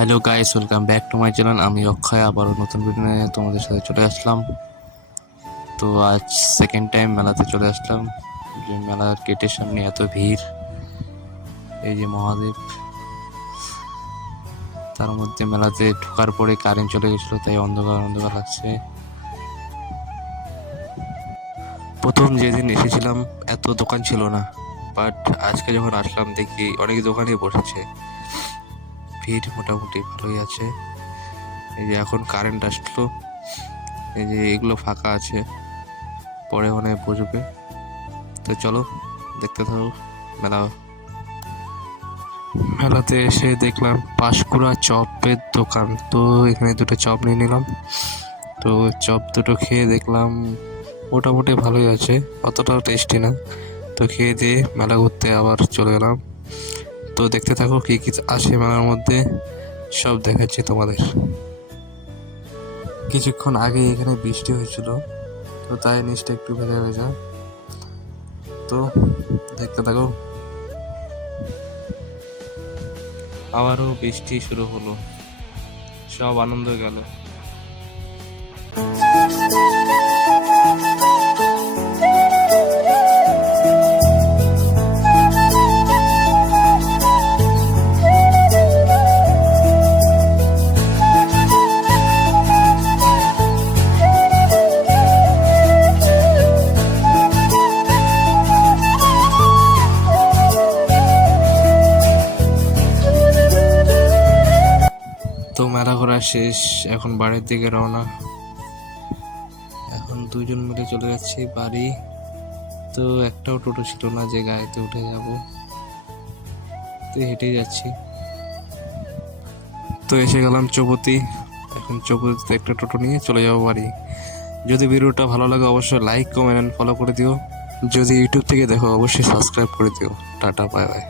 Hello guys, welcome back to my channel. আমি অক্ষয় আবারও নতুন ভিডিও নিয়ে তোমাদের সাথে চলে আসলাম। তো আজ সেকেন্ড টাইম মেলাতে চলে আসলাম। যে মেলার গেটের সামনে এত ভিড়, এই যে মহাদেব, তার মধ্যে মেলাতে ঢোকার পরে কারেন্ট চলে গেছিলো, তাই অন্ধকার অন্ধকার লাগছে। প্রথম যেদিন এসেছিলাম এত দোকান ছিল না, বাট আজকে যখন আসলাম দেখি অনেক দোকানই বসেছে, ভিড় মোটামুটি ভালোই আছে। এই যে এখন কারেন্ট আসলো, এই যে এগুলো ফাঁকা আছে, পরে ওখানে বসবে। তো চলো দেখতে থাকো মেলা। মেলাতে এসে দেখলাম পাঁশকুড়া চপের দোকান, তো এখানে দুটো চপ নিয়ে নিলাম। তো চপ দুটো খেয়ে দেখলাম মোটামুটি ভালোই আছে, অতটাও টেস্টি না। তো খেয়ে দিয়ে মেলা ঘুরতে আবার চলে গেলাম। তো দেখতে থাকো কী কী আছে মেলার মধ্যে, সব দেখাচ্ছি তোমাদের। কিছুক্ষণ আগে এখানে বৃষ্টি হয়েছিল, তো তাই নিচটা একটু ভেজা ভেজা। তো দেখতে থাকো। আবারও বৃষ্টি শুরু হলো, সব আনন্দ গেল। তো মেলা ঘোরা শেষ, এখন বাড়ির দিকে রওনা। এখন দুজন মিলে চলে যাচ্ছি বাড়ি। তো একটাও টোটো ছিল না যে গাড়িতে উঠে যাব, তো হেঁটেই যাচ্ছি। তো এসে গেলাম চৌপতি, এখন চৌপতিতে একটা টোটো নিয়ে চলে যাবো বাড়ি। যদি ভিডিওটা ভালো লাগে অবশ্যই লাইক, কমেন্ট অ্যান্ড ফলো করে দিও। যদি ইউটিউব থেকে দেখো অবশ্যই সাবস্ক্রাইব করে দিও। Tata, bye bye.